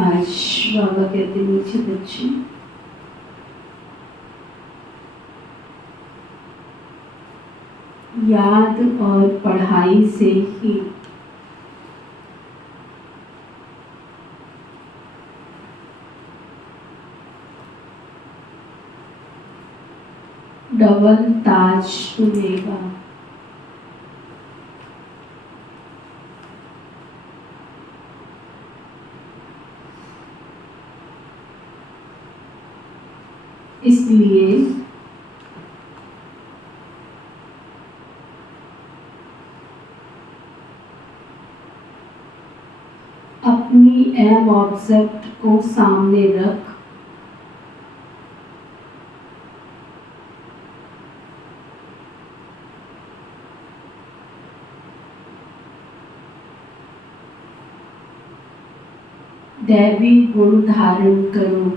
आज बाबा कहते मीठे बच्चे, याद और पढ़ाई से ही डबल ताज मिलेगा। इसलिए अपनी एम ऑब्जेक्ट को सामने रख दैवी गुण धारण करो।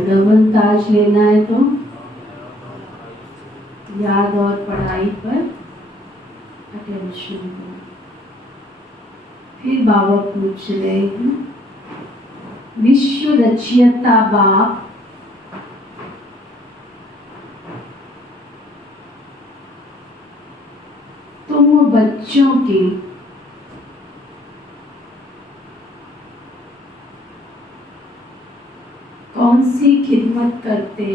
डबल ताज लेना है तो याद और पढ़ाई पर अटेंशन दो। फिर बाबा पूछ रहे हैं, विश्व रचयिता बाप तुम बच्चों की कौन सी खिदमत करते?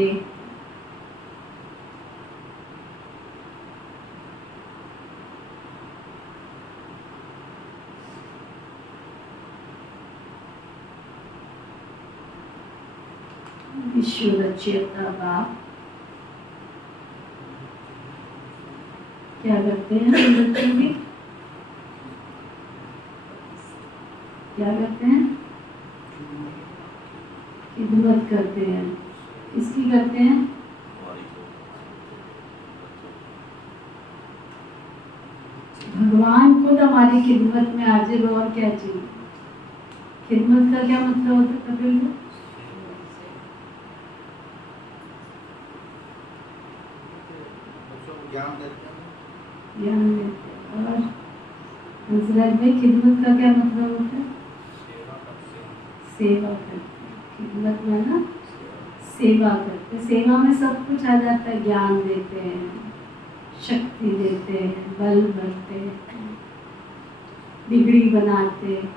विश्व रचयिता बाप क्या करते हैं? बच्चों की क्या करते हैं? खिदमत करते हैं। किसकी करते हैं? भगवान खुद हमारी खिदमत में हाजिर हो। और क्या चाहिए? खिदमत का क्या मतलब होता है कपिल को? ज्ञान देते हैं। और हजरत में खिदमत का क्या मतलब होता है? सेवा करते हैं। खिदमत में ना सेवा करते हैं। सेवा में सब कुछ आ जाता है। ज्ञान देते हैं, शक्ति देते हैं, बल भरते हैं, बिगड़ी बनाते हैं,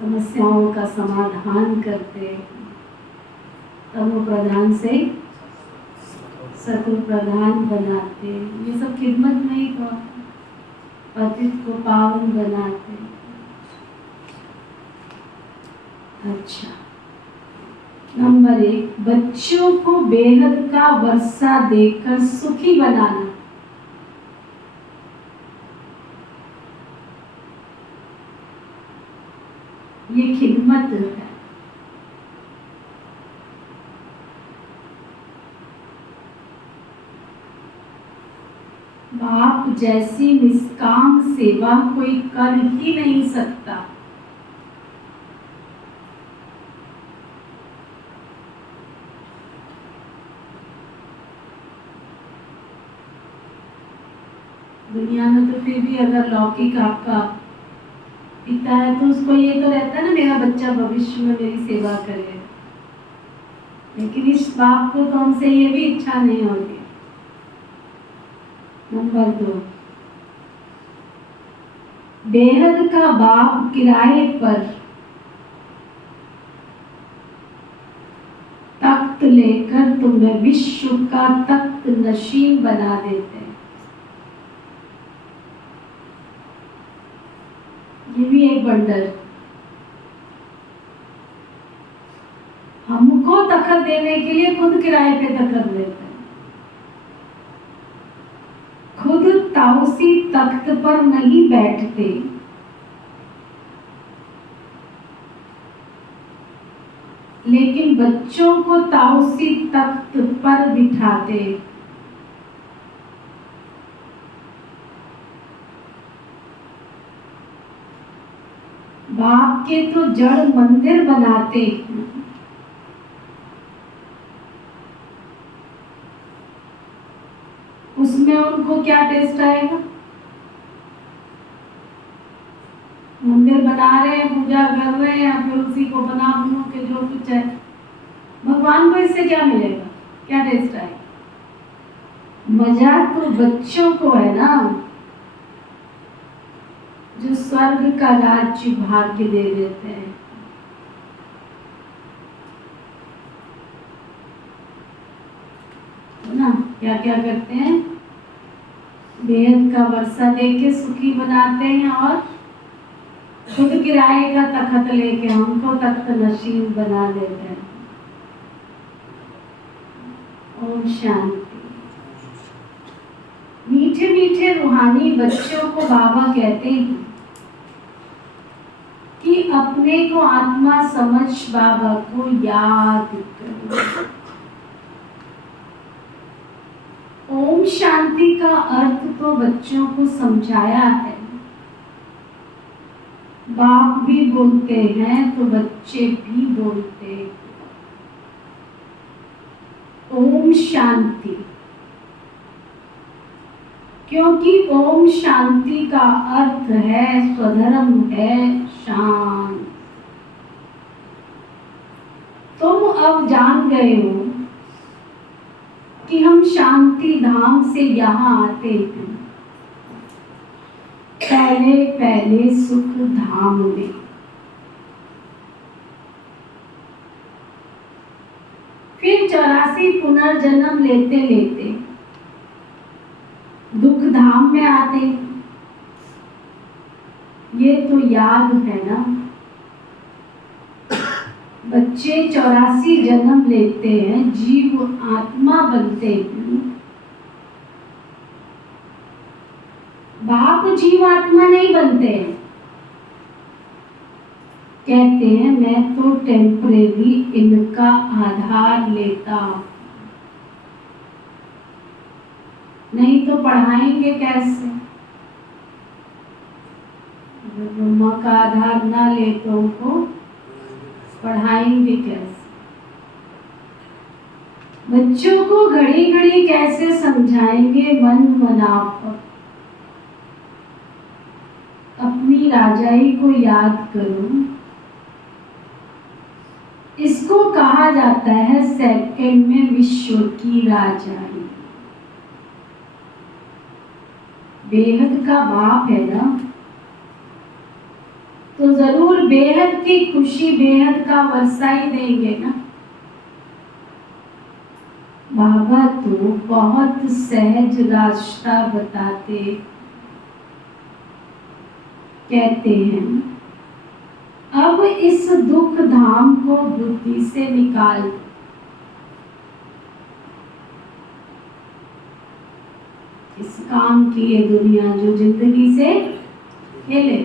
समस्याओं का समाधान करते हैं, तमो प्रधान से सतो प्रधान बनाते। ये सब खिदमत नहीं तो पतित को पावन बनाते। अच्छा, नंबर 1, बच्चों को बेहद का वर्षा देकर सुखी बनाना। ये खिदमत है। बाप जैसी निष्काम सेवा कोई कर ही नहीं सकता। दुनिया में तो फिर भी अगर लौकिक आपका पिता है तो उसको ये तो रहता है ना, मेरा बच्चा भविष्य में मेरी सेवा करे। लेकिन इस बाप को तो हमसे ये भी इच्छा नहीं होती। नंबर 2, बेहद का बाप किराए पर तख्त लेकर तुम्हें विश्व का तख्त नशीन बना देते हैं। ये भी एक बंडल। हमको तख्त देने के लिए खुद किराए पे तख्त लेते हैं। खुद ताउसी तख्त पर नहीं बैठते, लेकिन बच्चों को ताउसी तख्त पर बिठाते। बाप के तो जड़ मंदिर बनाते। उसमें उनको क्या टेस्ट आएगा? मंदिर बना रहे हैं, पूजा कर रहे हैं, फिर उसी को बना बनू के जो कुछ है, भगवान को इससे क्या मिलेगा? क्या टेस्ट आएगा? मजा तो बच्चों को है ना, जो स्वर्ग का राज्य भाग्य दे देते हैं। ना क्या क्या करते हैं? बेहद का वर्षा देके सुखी बनाते हैं और खुद किराए का तख्त लेके हमको तख्त नशीन बना देते हैं। ओम शांति। मीठे मीठे रूहानी बच्चों को बाबा कहते हैं कि अपने को आत्मा समझ बाबा को याद करो। ओम शांति का अर्थ तो बच्चों को समझाया है। बाप भी बोलते हैं तो बच्चे भी बोलते हैं। ओम शांति, क्योंकि ओम शांति का अर्थ है, स्वधर्म है शांत। तुम अब जान गए हो कि हम शांति धाम से यहाँ आते हैं, पहले पहले सुख धाम में। फिर 84 पुनर्जन्म लेते लेते दुख धाम में आते। ये तो याद है ना, बच्चे 84 जन्म लेते हैं, जीव आत्मा बनते हैं। बाप जीव आत्मा नहीं बनते हैं। कहते हैं मैं तो टेम्परेरी इनका आधार लेता, नहीं तो पढ़ाएंगे कैसे? अगर ब्रह्मा का आधार ना ले तो उनको पढ़ाएंगे कैसे? बच्चों को घड़ी घड़ी कैसे समझाएंगे मन मनाकर? अपनी राजाई को याद करो। इसको कहा जाता है सेकंड में विश्व की राजाई। बेहद का बाप है ना, तो जरूर बेहद की खुशी, बेहद का वर्षा ही देंगे ना। बाबा तो बहुत सहज रास्ता बताते, कहते हैं अब इस दुख धाम को बुद्धि से निकाल दो। इस काम की ये दुनिया जो जिंदगी से खेले,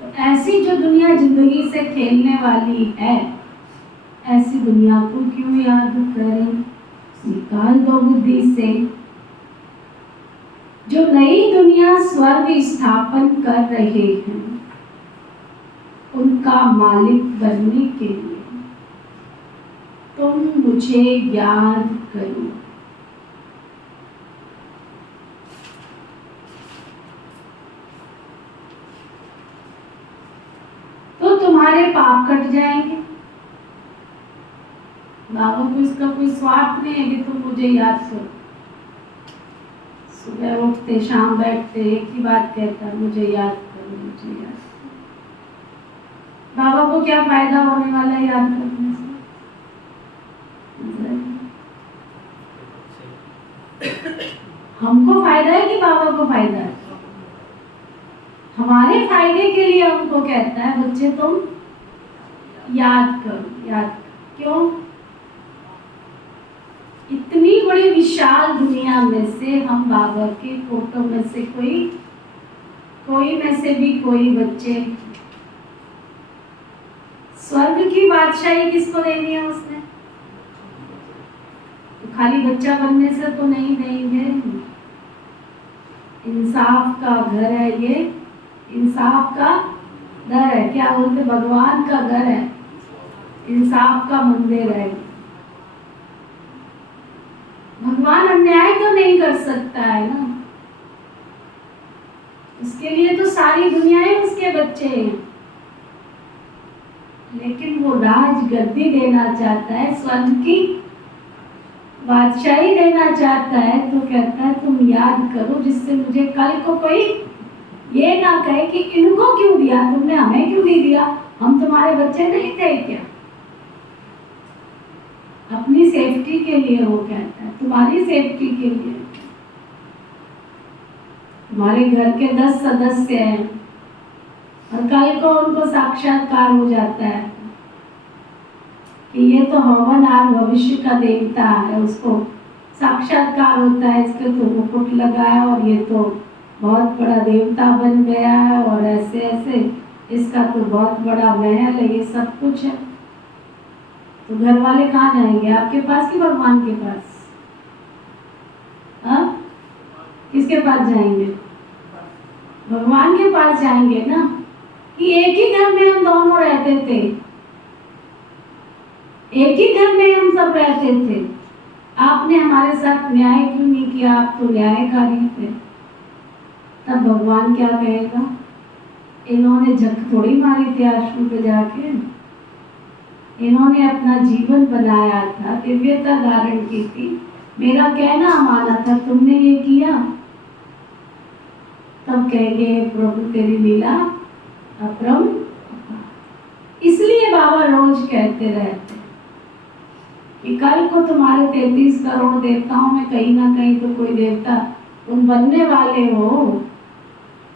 तो ऐसी जो दुनिया जिंदगी से खेलने वाली है, ऐसी दुनिया को क्यों याद करें? निकाल दो बुद्धि से। जो नई दुनिया स्वर्ग स्थापन कर रहे हैं, उनका मालिक बनने के लिए तुम मुझे याद करो। तो तुम्हारे पाप कट जाएंगे। बाबा को इसका कोई स्वार्थ नहीं है कि तुम मुझे याद करो। सुबह उठते शाम बैठते एक ही बात कहता, मुझे याद करो, मुझे याद करो। बाबा को क्या फायदा होने वाला है याद करने से? हमको फायदा है कि बाबा को फायदा है? हमारे फायदे के लिए हमको कहता है बच्चे तुम याद करो, याद करो। क्यों? इतनी बड़ी विशाल दुनिया में से हम बाबा के फोटो में से कोई में से भी कोई बच्चे, स्वर्ग की बादशाही किसको देनी है उसने? तो खाली बच्चा बनने से तो नहीं देंगे। इंसाफ का घर है ये, इंसाफ का घर है। क्या बोलते? भगवान का घर है, इंसाफ का मंदिर है। भगवान अन्याय तो नहीं कर सकता है ना, उसके लिए तो सारी दुनियाएं उसके बच्चे हैं। लेकिन वो राज गद्दी देना चाहता है, स्वर्ग की बादशाही देना चाहता है, तो कहता है तुम याद करो, जिससे मुझे कल को कोई ये ना कहे कि इनको क्यों दिया तुमने, हमें क्यों नहीं दिया, हम तुम्हारे बच्चे नहीं थे क्या? अपनी सेफ्टी के लिए वो कहता है, तुम्हारी सेफ्टी के लिए। तुम्हारे घर के 10 सदस्य हैं और कल को उनको साक्षात्कार हो जाता है कि ये तो हवनहार भविष्य का देवता है, उसको साक्षात्कार होता है, इसके तो मुकुट लगाया और ये तो बहुत बड़ा देवता बन गया है और ऐसे ऐसे, इसका तो बहुत बड़ा महल है, ये सब कुछ है। तो घर वाले कहाँ जाएंगे? आपके पास कि भगवान के पास? हाँ, किसके पास जाएंगे? भगवान के पास जाएंगे ना। कि एक ही घर में हम दोनों रहते थे, एक ही घर में हम सब रहते थे, आपने हमारे साथ न्याय क्यों नहीं किया, आप तो न्यायकारी थे। तब भगवान क्या कहेगा, इन्होंने झक थोड़ी मारी थी आश्रम पे जाके, इन्होंने अपना जीवन बनाया था, दिव्यता धारण की थी, मेरा कहना माना था, तुमने ये किया। तब कहेंगे प्रभु तेरी लीला अपरम। इसलिए बाबा रोज कहते रहते कि कल को तुम्हारे 33 करोड़ देवताओं में कहीं ना कहीं तो कोई देवता तुम बनने वाले हो,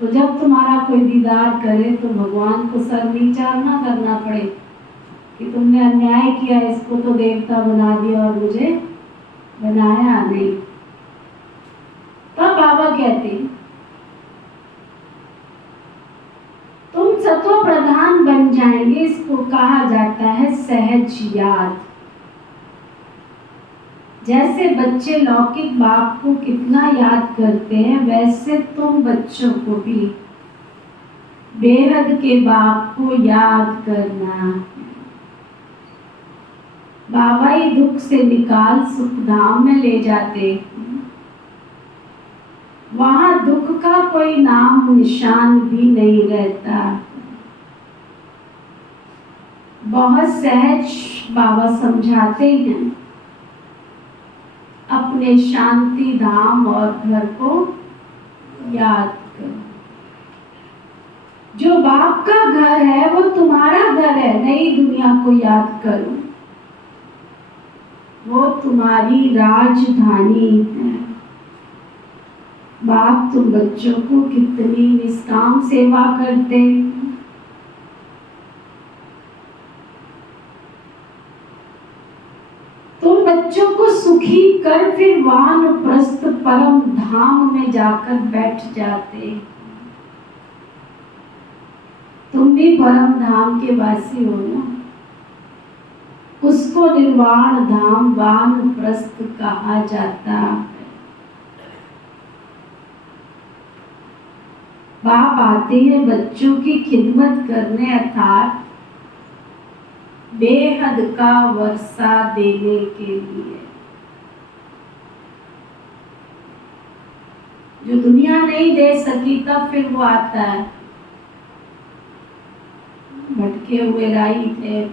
तो जब तुम्हारा कोई दीदार करे तो भगवान को सर नीचा ना करना पड़े कि तुमने अन्याय किया, इसको तो देवता बना दिया और मुझे बनाया नहीं। तब बाबा कहते तुम सत्व प्रधान बन जाएंगे, इसको कहा जाता है सहज याद। जैसे बच्चे लौकिक बाप को कितना याद करते हैं, वैसे तुम बच्चों को भी बेहद के बाप को याद करना। बाबा ही दुख से निकाल सुख धाम में ले जाते, वहां दुख का कोई नाम निशान भी नहीं रहता। बहुत सहज बाबा समझाते हैं, अपने शांति धाम और घर को याद करो। जो बाप का घर है वो तुम्हारा घर है, नई दुनिया को याद करो, वो तुम्हारी राजधानी है। बाप तुम बच्चों को कितनी निष्काम सेवा करते, तुम बच्चों को सुखी कर फिर वानप्रस्थ परम धाम में जाकर बैठ जाते। तुम भी परम धाम के वासी हो ना, उसको निर्वाण धाम वानप्रस्थ कहा जाता है। बाप आते हैं बच्चों की खिदमत करने, अर्थात बेहद का वर्षा देने के लिए। जो दुनिया नहीं दे सकी तब फिर वो आता है। भटके हुए राही थे,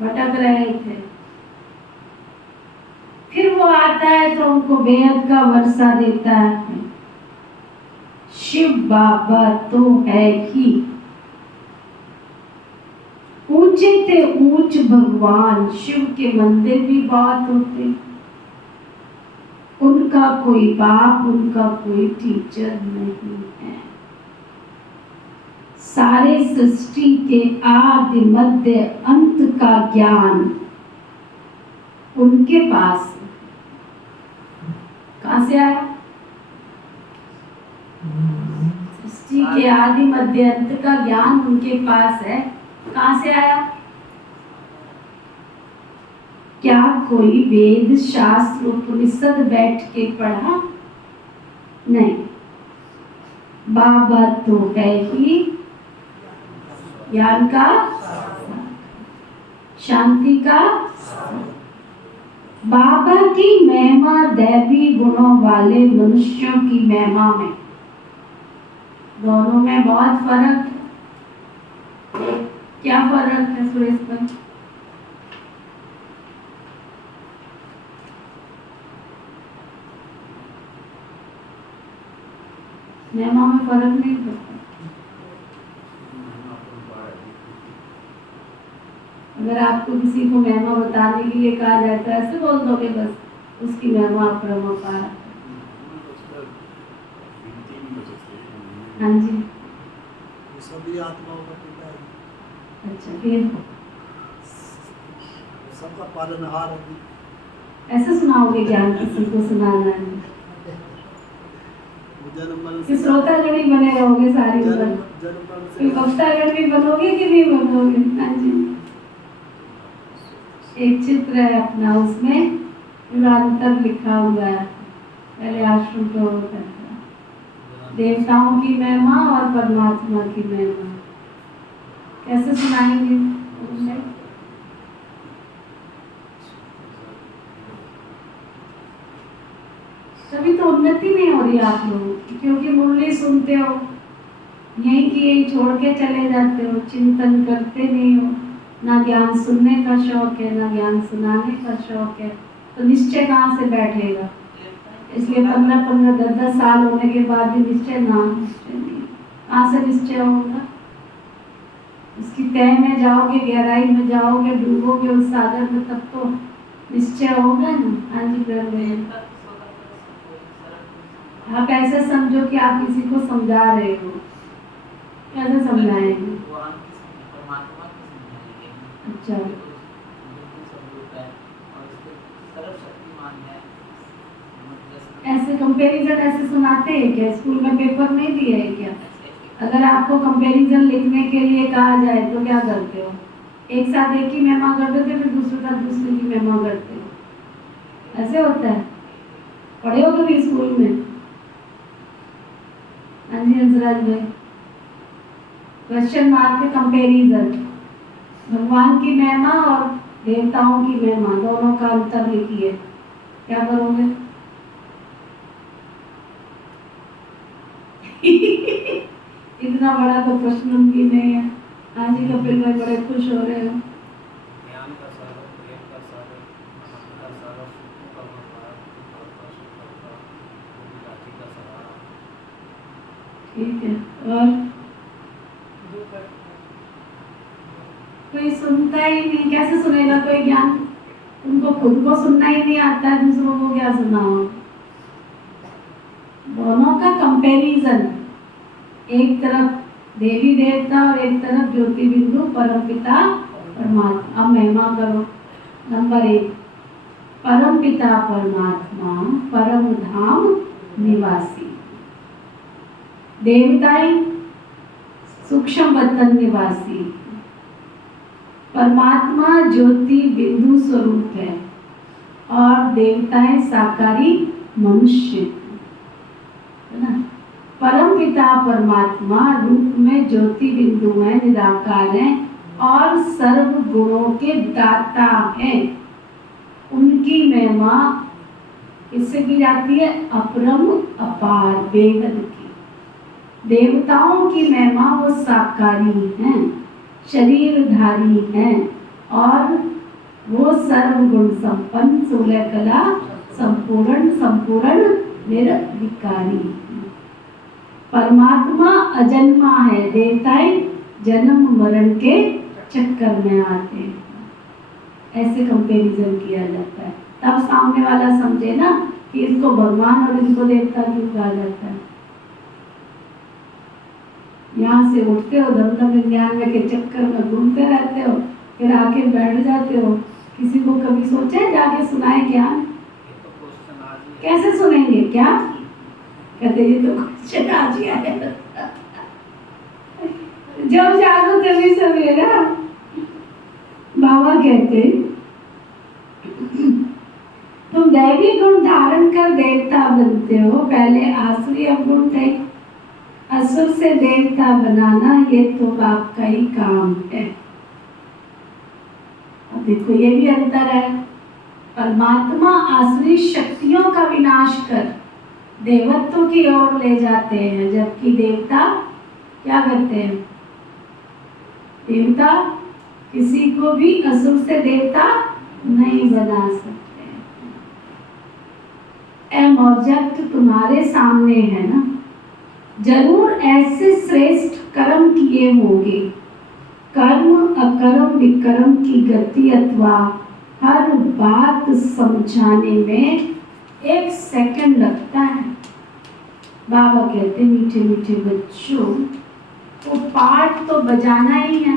भटक रहे थे, फिर वो आता है तो उनको बेहद का वर्षा देता है। शिव बाबा तो है ही, ऊंचे थे ऊंच भगवान, शिव के मंदिर भी बहुत होते, उनका कोई बाप, उनका कोई टीचर नहीं है। सारे सृष्टि के आदि मध्य अंत का ज्ञान उनके पास है। कहां से आया? सृष्टि के आदि मध्य अंत का ज्ञान उनके पास है। कहां से आया? क्या कोई वेद शास्त्र उपनिषद बैठ के पढ़ा? नहीं, बाबा तो है ही ज्ञान का, शांति का। बाबा की महिमा दैवी गुणों वाले मनुष्यों की महिमा में, दोनों में बहुत फर्क है। क्या फर्क है सुरेश भाई? महिमा में फर्क नहीं पड़ता। अगर आपको किसी को महिमा बताने के लिए कहा जाता है, ऐसे बोल दोगे बस उसकी महिमा अपरंपार। हाँ जी, सभी आत्माओं का पिता है। अच्छा, फिर सबका पालनहार है। ऐसे सुनाओगे ज्ञान, किसी को सुनाना है कि श्रोतागण ही बने रहोगे सारी उम्र? फिर वक्तागण भी बनोगे कि नहीं बनोगे? हाँ जी, एक चित्र है अपना, उसमें निरंतर लिखा हुआ है, पहले आश्रम तो होता था, देवताओं की महिमा और परमात्मा की महिमा। कैसे सुनाएंगे? होगी आप लोगों की, क्योंकि मुरली सुनते हो, यहीं की यहीं छोड़ के चले जाते हो, चिंतन करते नहीं हो, ना ज्ञान सुनने का शौक है, ना ज्ञान सुनाने का शौक है, तो निश्चय कहाँ से बैठेगा। इसलिए 15-15, 10-10 साल होने के बाद भी निश्चय नहीं, कहाँ से निश्चय होगा। उसकी तह में जाओगे, गहराई में जाओगे, डूबोगे उस सागर में, तब तो निश्चय होगा ना। हाँ जी ब्रह्म, आप ऐसे समझो कि आप किसी को समझा रहे हो, कैसे समझाएंगे। अच्छा, ऐसे कंपैरिजन ऐसे सुनाते हैं क्या? स्कूल में पेपर नहीं दिया है क्या? अगर आपको कंपैरिजन लिखने के लिए कहा जाए तो क्या करते हो? एक साथ एक ही मेमा कर देते, फिर दूसरे साथ दूसरे की मेमा करते हो, ऐसे होता है। पढ़े हो कभी स्कूल में? हाँ जी हंसराज भाई, क्वेश्चन मार्क के कंपैरिजन, भगवान की महिमा और देवताओं की महिमा, दोनों का अंतर लिखिए, क्या करोगे? इतना बड़ा तो प्रश्न भी नहीं है। आज ही कपिल भाई बड़े खुश हो रहे हो। ज्ञान का सागर, प्रेम का सागर, आनंद का सागर, सुख का भंडार, सुख का विराटी का सहारा। ठीक है, और कोई सुनता ही नहीं, कैसे सुनेगा कोई ज्ञान? उनको खुद को सुनना ही नहीं आता है, दूसरों को क्या सुनाओ। दोनों का कंपैरिजन, एक तरफ देवी देवता और एक तरफ ज्योति बिंदु परमपिता परमात्मा। अब महिमा करो। नंबर 1, परमपिता परमात्मा परम धाम निवासी, देवताएं सूक्ष्म वतन निवासी, परमात्मा ज्योति बिंदु स्वरूप है और देवताएं साकारी मनुष्य, है ना। परम पिता परमात्मा रूप में ज्योति बिंदु है, निराकार है और सर्व गुणों के दाता हैं। उनकी महिमा किससे की जाती है? अपरम अपार, बेहद की। देवताओं की महिमा वो साकारी हैं, शरीरधारी हैं और वो सर्व गुण संपन्न, 16 कला संपूर्ण निरविकारी। परमात्मा अजन्मा है, देवताएं जन्म मरण के चक्कर में आते हैं। ऐसे कंपैरिजन किया जाता है, तब सामने वाला समझे ना कि इसको भगवान और इनको देवता क्यों कहा जाता है। यहाँ से उठते हो, धर्म विज्ञान के चक्कर में घूमते रहते हो, फिर आके बैठ जाते हो। किसी को कभी सोचा जाके सुनाए ज्ञान? कैसे सुनेंगे? क्या कहते? ये तो क्वेश्चन आज ही आया, जब जागो तभी सवेरा। बाबा कहते तुम दैवी गुण धारण कर देवता बनते हो, पहले आसुरी अवगुण थे, असुर से देवता बनाना ये तो बाप का ही काम है। अब देखो ये भी अंतर है। परमात्मा आसुरी शक्तियों का विनाश कर देवत्व की ओर ले जाते हैं, जबकि देवता क्या करते हैं? देवता किसी को भी असुर से देवता नहीं बना सकते। एम ऑब्जेक्ट तुम्हारे सामने है ना, जरूर ऐसे श्रेष्ठ कर्म किए होंगे। कर्म अकर्म विकर्म की गति अथवा हर बात समझाने में 1 सेकंड लगता है। बाबा कहते मीठे मीठे बच्चों, वो पाठ तो बजाना ही है।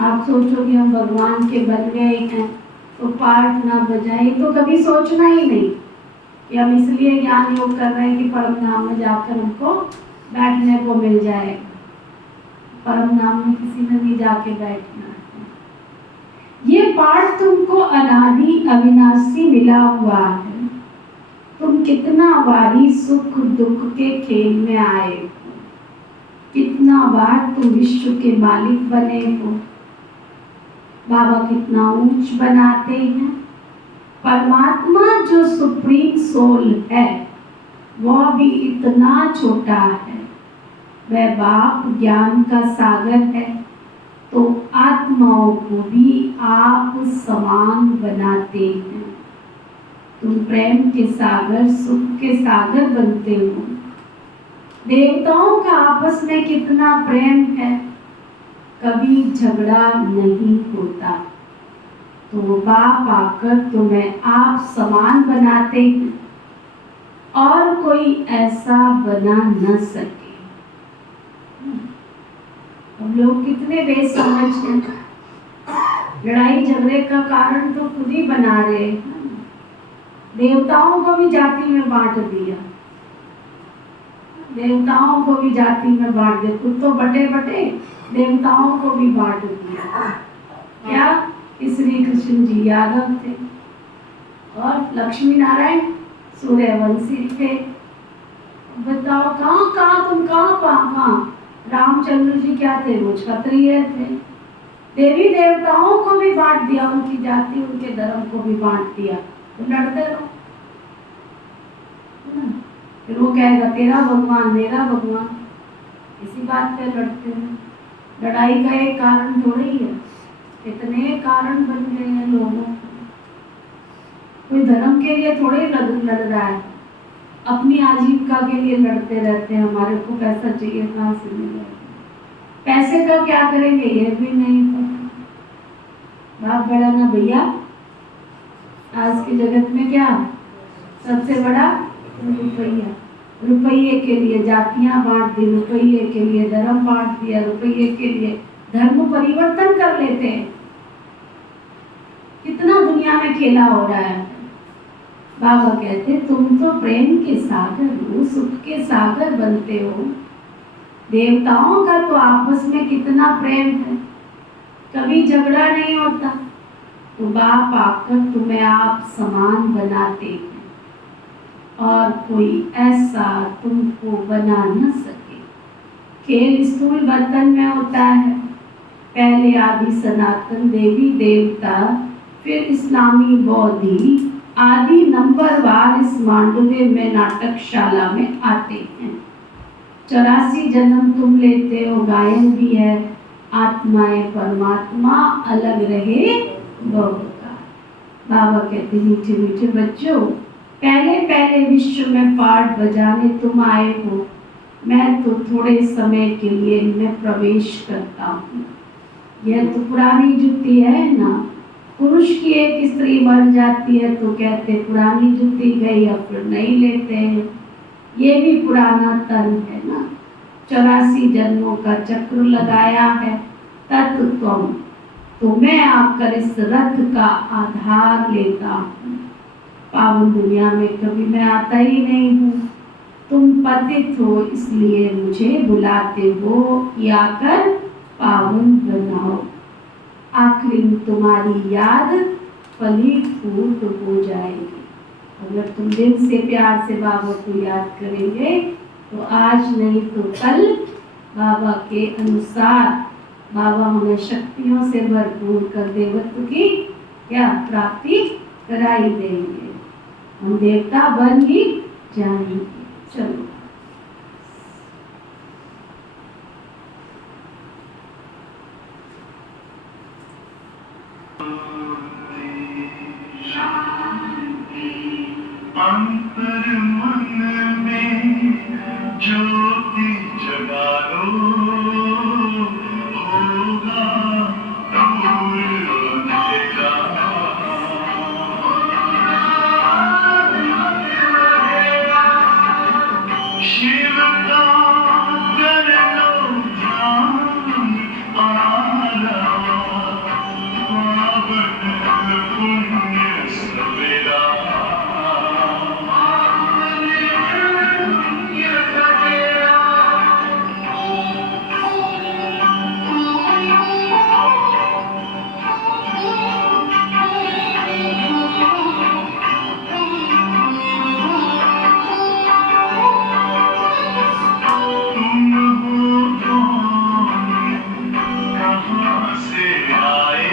आप सोचोगे हम भगवान के बन गए हैं तो पाठ ना बजाए, तो कभी सोचना ही नहीं कि हम इसलिए ज्ञान योग कर रहे हैं कि परम धाम में जाकर हमको बैठने को मिल जाए। परम धाम में किसी ने भी जाके बैठना है। ये पाठ तुमको अनादि अविनाशी मिला हुआ है। तुम कितना बारी सुख दुख के खेल में आए हो, कितना बार तुम विश्व के मालिक बने हो। बाबा कितना ऊंच बनाते हैं। परमात्मा जो सुप्रीम सोल है वह भी इतना छोटा है। वह बाप ज्ञान का सागर है, तो आत्माओं को भी आप समान बनाते हैं। तुम प्रेम के सागर, सुख के सागर बनते हो। देवताओं का आपस में कितना प्रेम है, कभी झगड़ा नहीं होता। तो वो बाप आकर तुम्हें आप समान बनाते हैं और कोई ऐसा बना न सके। हम लोग कितने बेसमझ हैं, लड़ाई झगड़े का कारण तो खुद ही बना रहे हैं। देवताओं को भी जाति में बांट दिया, देवताओं को भी जाति में बांट दिया, खुद तो बटे बटे देवताओं को भी बांट दिया। क्या श्री कृष्ण जी यादव थे और लक्ष्मी नारायण सूर्यवंशी थे। बताओ कहाँ कहाँ तुम कहाँ रामचंद्र जी क्या थे, वो क्षत्रिय थे। देवी देवताओं को भी बांट दिया, उनकी जाति उनके धर्म को भी बांट दिया। तो लड़ते रहो, फिर वो कहेगा तेरा भगवान मेरा भगवान, इसी बात पे लड़ते हैं। लड़ाई का एक कारण थोड़ी है, कितने कारण बन गए हैं लोगों को। कोई धर्म के लिए थोड़े लड़ रहा है, अपनी आजीविका के लिए लड़ते रहते हैं। हमारे को पैसा चाहिए, कहाँ से मिलेगा, पैसे का क्या करेंगे ये भी नहीं पता। बाप बड़ा ना भैया, आज के जगत में क्या सबसे बड़ा रुपया। रुपये के लिए जातियां बांट दी, रुपये के लिए धर्म बांट दिया, रुपये के लिए धर्म परिवर्तन कर लेते हैं। कितना दुनिया में खेला हो रहा है। बाबा कहते तुम तो प्रेम के सागर हो, सुख के सागर बनते हो। देवताओं का तो आपस में कितना प्रेम है, कभी झगड़ा नहीं होता। तो बाप आकर तुम्हें आप समान बनाते हैं और कोई ऐसा तुमको बना न सके। खेल स्थूल बर्तन में होता है, पहले आदि सनातन देवी देवता, फिर इस्लामी बौद्धि आदि नंबरवार इस मांडवे में नाटकशाला में आते हैं। 84 जन्म तुम लेते हो, गायन भी है, आत्माएं परमात्मा अलग रहे बहुता। बाबा कहते मीठे मीठे बच्चों, पहले पहले विश्व में पाठ बजाने तुम आए हो, मैं तो थोड़े समय के लिए इनमें प्रवेश करता हूँ। यह तो पुरानी जुत्ती है ना, पुरुष की एक स्त्री मर जाती है तो कहते पुरानी जुत्ती गई, अब फिर नहीं लेते हैं। ये भी पुराना तन है ना, 84 जन्मों का चक्र लगाया है तत्व। तो मैं आकर इस रथ का आधार लेता हूँ। पावन दुनिया में कभी मैं आता ही नहीं हूँ, तुम पतित हो इसलिए मुझे बुलाते हो कि आकर पावन बनाओ। आखिर तुम्हारी याद फली फूट हो जाएगी। अगर तुम दिल से प्यार से बाबा को याद करेंगे तो आज नहीं तो कल बाबा के अनुसार बाबा हमें शक्तियों से भरपूर कर देवत्व की क्या प्राप्ति कराई देंगे, हम देवता बन ही जाएंगे। चलो अंतर मन में ज्योति जगा लो, होगा दूर अंधेरा। शिव का कर लो ध्यान, आला पावन पुण्य सवेरा। कहाँ से आए,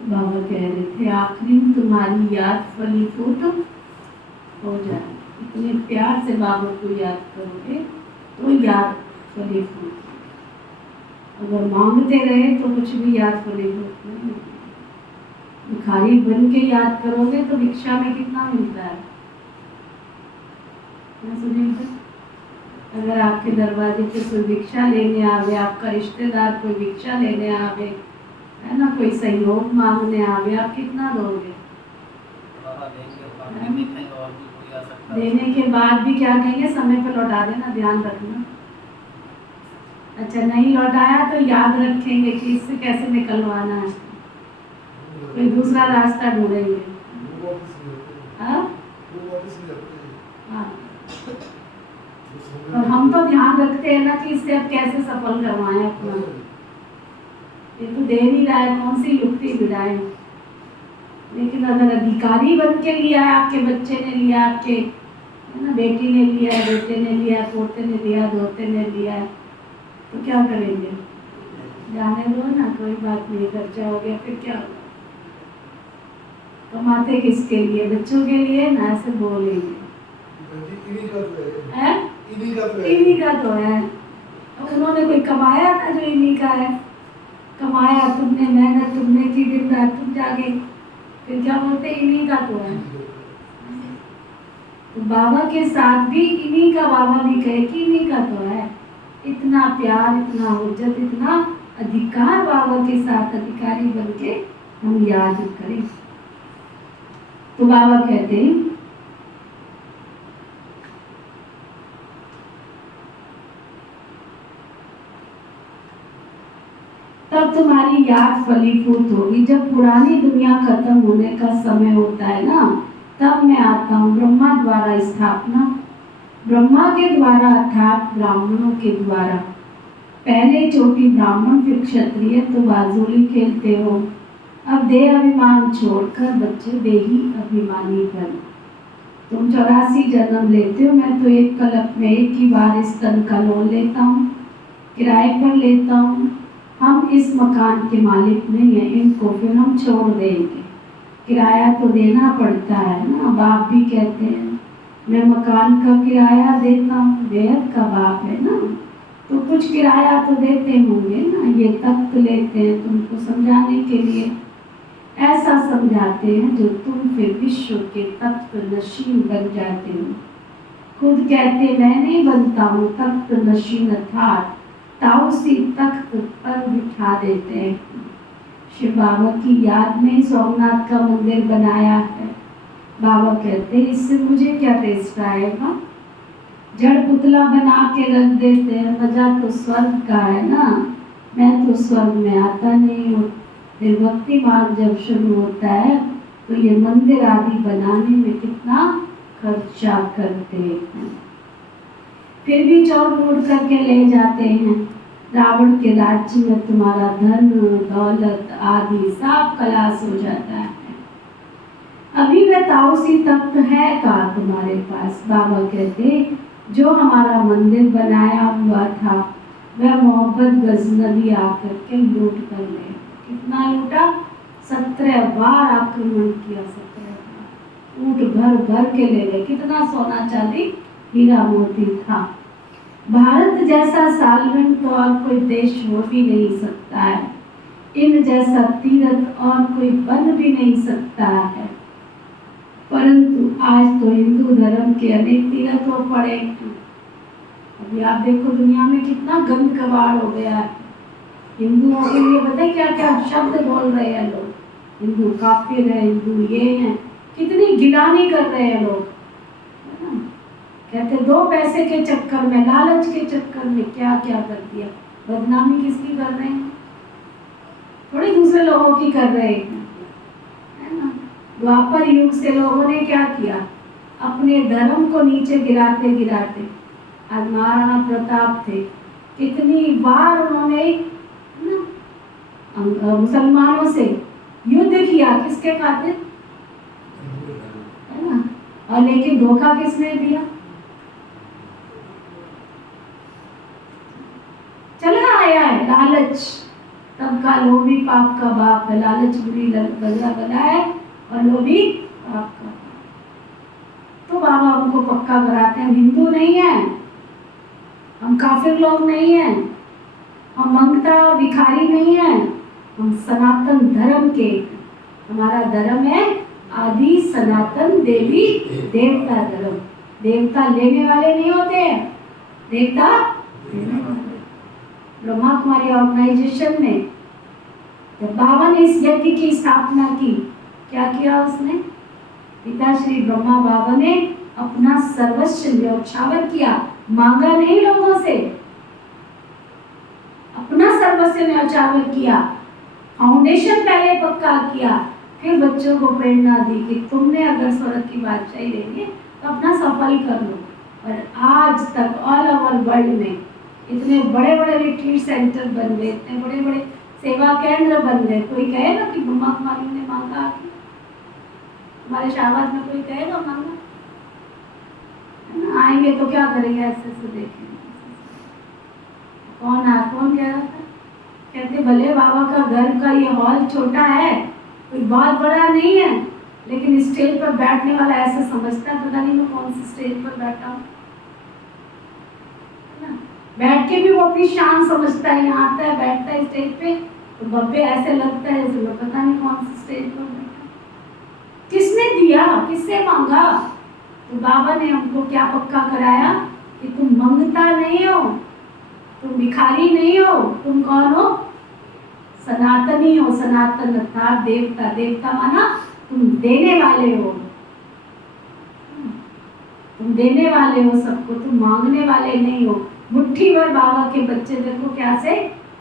तो बाबा कह रहे थे आखिरी में तुम्हारी याद फलीभूत हो जाए। इतने प्यार से बाबा को याद करोगे तो याद फलीभूत। अगर मांगते रहे तो कुछ भी याद फलीभूत नहीं होगी। भिखारी बन के याद करोगे तो भिक्षा में कितना मिलता है सुनील भाई? अगर आपके दरवाजे पे कोई भिक्षा लेने आवे, आपका रिश्तेदार कोई भिक्षा लेने आवे, है ना, कोई सहयोग मांगने आवे, आप कितना दोगे? देने के बाद भी क्या कहेंगे? समय पे लौटा देना, ध्यान रखना। अच्छा नहीं लौटाया तो याद रखेंगे कि इससे कैसे निकलवाना है, कोई दूसरा रास्ता ढूंढेंगे। हाँ? और हम तो ध्यान रखते हैं ना कि इससे अब कैसे सफल करवाएं अपना। ये तो दे नहीं रहा है, कौन सी युक्ति भिड़ाएं। लेकिन अगर अधिकारी बन के लिया है, आपके बच्चे ने लिया, आपके है ना बेटी ने लिया, बेटे ने लिया, पोते ने लिया, दोते ने लिया, तो क्या करेंगे? जाने दो ना, कोई बात नहीं, खर्चा हो गया फिर क्या होगा? कमाते किसके लिए? बच्चों के लिए ना, ऐसे बोलेंगे। इन्हीं का तो है। उन्होंने कोई कमाया था जो इन्हीं का है? कमाया तुमने, मेहनत तुमने की, दिन रात तुम जागे, फिर क्या बोलते? इन्हीं का तो है। तो बाबा के साथ भी इन्हीं का, बाबा भी कहे कि इन्हीं का तो है। इतना प्यार, इतना हुज्जत, इतना अधिकार बाबा के साथ अधिकारी बन के हम याद करें। तो बाबा कहते हैं तब तुम्हारी याद फलीभूत होगी। जब पुरानी दुनिया खत्म होने का समय होता है ना, तब मैं आता हूँ। ब्रह्मा द्वारा स्थापना, ब्रह्मा के द्वारा अर्थात ब्राह्मणों के द्वारा। पहले चोटी ब्राह्मण फिर क्षत्रिय, तो बाजुली खेलते हो। अब देह अभिमान छोड़कर बच्चे देही अभिमानी बन। तुम 84 जन्म लेते हो, मैं तो एक कल्प में एक ही बार इस तन का लोन लेता हूँ, किराए पर लेता हूँ। हम इस मकान के मालिक नहीं है, इनको फिर हम छोड़ देंगे। किराया तो देना पड़ता है ना। बाप भी कहते हैं मैं मकान का किराया देता हूँ, बेहद का बाप है ना, तो कुछ किराया तो देते होंगे ना। ये तख्त लेते हैं तुमको समझाने के लिए, ऐसा समझाते हैं जो तुम फिर विश्व के तख्त नशीन बन जाते हो। खुद कहते मैं नहीं बनता हूँ तख्त नशीन, अर्थात ताउसी तख्त पर बिठा देते हैं। शिव बाबा की याद में सोमनाथ का मंदिर बनाया है। बाबा कहते हैं इससे मुझे क्या टेस्ट आएगा? जड़ पुतला बना के रख देते हैं, मजा तो स्वर्ग का है ना। मैं तो स्वर्ग में आता नहीं हूँ। फिर भक्ति मार्ग जब शुरू होता है तो ये मंदिर आदि बनाने में कितना खर्चा करते हैं, फिर भी चौर मोड़ करके ले जाते हैं। रावण के राज्य में तुम्हारा धन दौलत आदि सब कलाश हो जाता है। अभी वह ताउसी तख्त है का तुम्हारे पास? बाबा कहते जो हमारा मंदिर बनाया हुआ था वह मोहब्बत गजनबी आकर के लूट कर ले। कितना लूटा? 17 बार आक्रमण किया, 17 बार ऊँट भर भर के ले गए। कितना सोना चांदी हीरा मोती था। भारत जैसा सालवन तो और कोई देश हो भी नहीं सकता है। इन जैसा तीर्थ और कोई बन भी नहीं सकता है। परंतु आज तो हिंदू धर्म के अनेक तीर्थ हो पड़े। अभी आप देखो दुनिया में कितना गंद कबाड़ हो गया है। हिंदुओं के लिए बताए क्या क्या शब्द बोल रहे हैं लोग। हिंदू काफिर है, हिंदू ये है, कितनी गिलानी कर रहे हैं लोग, है ना। कहते 2 पैसे के चक्कर में, लालच के चक्कर में क्या क्या कर दिया। बदनामी किसकी कर रहे हैं? थोड़ी दूसरे लोगों की कर रहे हैं, है ना। द्वापर युग से लोगों ने क्या किया? अपने धर्म को नीचे गिराते गिराते, आज महाराणा प्रताप थे, कितनी बार उन्होंने मुसलमानों से युद्ध किया, किसके खातिर? है ना। और लेकिन धोखा किसने दिया? चला आया है लालच, तब का लोभी पाप का बाप है, लालच बुरी बला है और लोभी पाप का बाप। तो बाबा हमको पक्का कराते हैं, हिंदू नहीं है, हम काफिर लोग नहीं हैं, हम मंगता और भिखारी नहीं हैं, हम सनातन धर्म के, हमारा धर्म है आदि सनातन देवी देवता धर्म। देवता लेने वाले नहीं होते हैं, देवता देने वाले। ब्रह्मा कुमारी ऑर्गेनाइजेशन में जब बाबा ने इस यज्ञ की स्थापना की, क्या किया उसने? पिता श्री ब्रह्मा बाबा ने अपना सर्वस्व न्यौछावर किया, मांगा नहीं लोगों से, अपना सर्वस्व न्यौछावर किया, फाउंडेशन पहले पक्का किया, फिर बच्चों को प्रेरणा दी कि तुमने अगर स्वर्ग की बादशाही लेनी है तो अपना सफल कर लो। और आज तक ऑल ओवर वर्ल्ड में इतने बड़े बड़े रिट्रीट सेंटर बन गए, इतने बड़े बड़े सेवा केंद्र बन गए। कोई कहेगा कि ब्रह्मा कुमारी ने मांगा? हमारे शाहबाद में कोई कहेगा मांगा? आएंगे तो क्या करेंगे? ऐसे से देखेंगे कौन कह रहा था, कहते भले बाबा का घर का ये हॉल छोटा है, कोई बहुत बड़ा नहीं है, लेकिन स्टेज पर बैठने वाला ऐसे समझता है पता नहीं मैं कौन सी स्टेज पर बैठा हूँ। बैठ के भी वो अपनी शान समझता है, यहाँ आता है बैठता है स्टेज पे तो बब्बे ऐसे लगता है जैसे पता नहीं कौन सी स्टेज पर बैठा। किसने दिया, किससे मांगा? तो बाबा ने हमको क्या पक्का कराया कि तुम मंगता नहीं हो, तुम भिखारी नहीं हो, तुम कौन हो? सनातनी हो। सनातन अर्थात देवता, देवता माना तुम देने वाले हो, तुम देने वाले हो सबको, तुम मांगने वाले नहीं हो। मुट्ठी भर बाबा के बच्चे देखो क्या से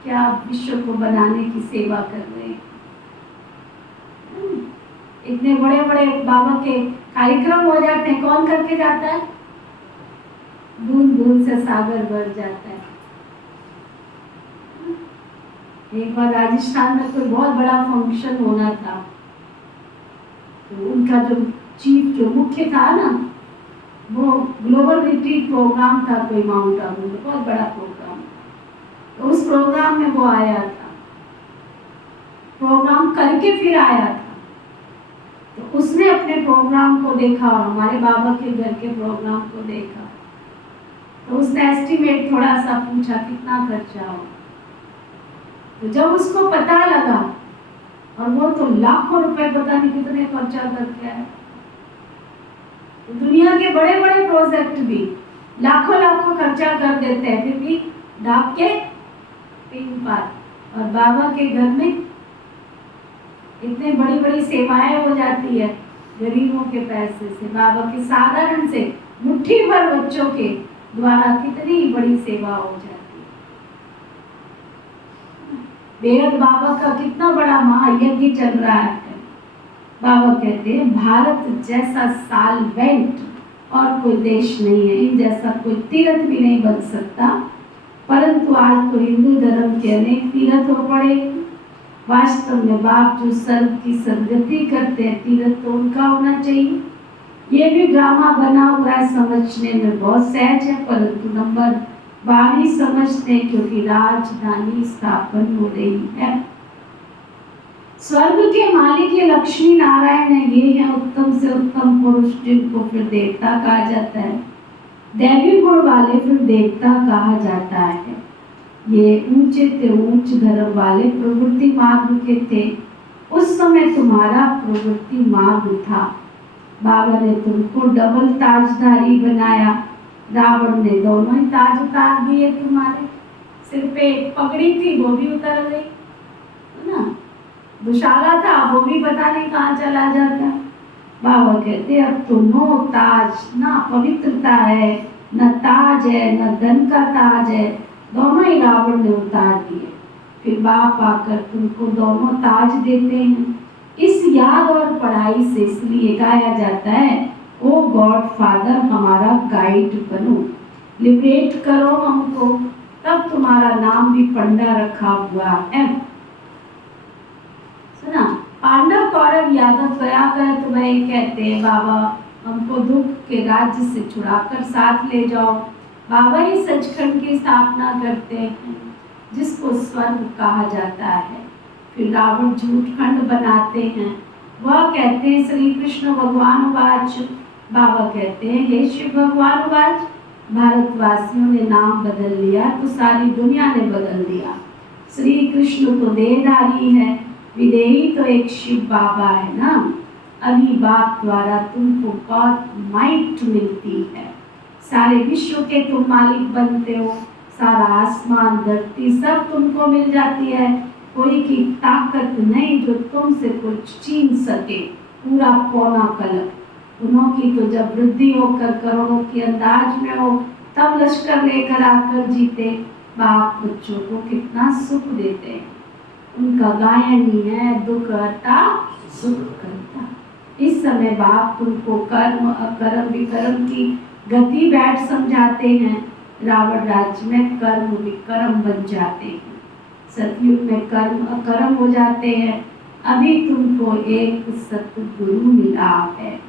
क्या विश्व को बनाने की सेवा कर रहे हैं। इतने बड़े बड़े बाबा के कार्यक्रम हो जाते हैं, कौन करके जाता है? बूंद बूंद से सागर भर जाता है। एक बार राजस्थान में कोई बहुत बड़ा फंक्शन होना था, तो उनका जो चीफ जो मुख्य था ना, वो ग्लोबल रिट्रीट प्रोग्राम था कोई माउंट आबू में, बहुत बड़ा प्रोग्राम। तो उस प्रोग्राम में वो आया था, प्रोग्राम करके फिर आया था। तो उसने अपने प्रोग्राम को देखा और हमारे बाबा के घर के प्रोग्राम को देखा, तो उसने एस्टिमेट थोड़ा सा पूछा कितना खर्चा हो। तो जब उसको पता लगा, और वो तो लाखों रुपए पता नहीं कितने खर्चा करके आए। तो दुनिया के बड़े बड़े प्रोजेक्ट भी लाखों लाखों खर्चा कर देते हैं, फिर भी डाक के पिन पार। और बाबा के घर में इतनी बड़ी बड़ी सेवाएं हो जाती है गरीबों के पैसे से, बाबा के साधारण से मुट्ठी भर बच्चों के द्वारा कितनी बड़ी सेवा हो जाती है। बेहद बाबा का कितना बड़ा महायज्ञ चल रहा है। बाबा कहते हैं भारत जैसा साल्वेंट और कोई देश नहीं है, इन जैसा कोई तीर्थ भी नहीं बन सकता। परंतु आज तो हिंदू धर्म के अनेक तीर्थ हो पड़े। वास्तव में बाप जो सर्व की सदगति करते हैं, तीर्थ तो उनका होना चाहिए। ये भी ड्रामा बना हुआ है, समझने में बहुत सहज है, परंतु नंबर 22 समझते हैं क्योंकि राजधानी स्थापन हो रही है। स्वर्ग के मालिक ये लक्ष्मी नारायण है, ये है उत्तम से उत्तम पुरुष जिनको फिर देवता कहा जाता है। दैवी गुण वाले फिर देवता कहा जाता है। ये ऊंचे से ऊंच धर्म वाले प्रवृत्ति मार्ग के थे। उस समय तुम्हारा प्रवृत्ति मार्ग था। बाबा ने तुमको डबल ताजधारी बनाया। रावण ने दोनों ही ताज उतार दिए तुम्हारे सिर पे। एक पगड़ी थी वो भी उतर गई, है ना। दुशाला था वो भी पता नहीं कहाँ चला जाता। बाबा कहते अब तो नो ताज, ना पवित्रता है, न ताज है, न धन का ताज है, दोनों ही रावण ने उतार दिए। फिर बाप आकर तुमको दोनों ताज देते हैं। इस याद और पढ़ाई से इसलिए गाया जाता है, ओ गॉड फादर हमारा गाइड बनो, लिबरेट करो हमको, तब तुम्हारा नाम भी पंडा रखा हुआ है। सुना, पांडव कौरव यादव गया कर तुम्हें कहते हैं बाबा हमको दुख के राज्य से छुड़ाकर साथ ले जाओ। बाबा ही सचखंड की स्थापना करते हैं। जिसको स्वर्ग कहा जाता है। फिर रावण झूठ खंड बनाते हैं। वह कहते हैं श्री कृष्ण भगवान वाच, बाबा कहते हैं हे शिव भगवान वाच, भारतवासियों ने नाम बदल लिया तो सारी दुनिया ने बदल दिया। श्री कृष्ण तो देहधारी है, विदेही तो एक शिव बाबा है ना। अभी बाप द्वारा तुमको बहुत माइट मिलती है, सारे विश्व के तुम मालिक बनते हो, सारा आसमान धरती सब तुमको मिल जाती है। कोई की ताकत नहीं जो तुमसे कुछ छीन सके, पूरा पौना कलप। उन्हों की तो जब वृद्धि होकर करोड़ों की अंदाज में हो तब लश्कर लेकर आकर जीते। बाप बच्चों को कितना सुख देते हैं, उनका गायन ही है दुख हरता सुख करता। इस समय बाप तुमको कर्म अकर्म विकर्म की गति बैठ समझाते हैं। रावण राज्य में कर्म विकर्म बन जाते हैं, सतयुग में कर्म अकर्म हो जाते हैं। अभी तुमको एक सतगुरु मिला है,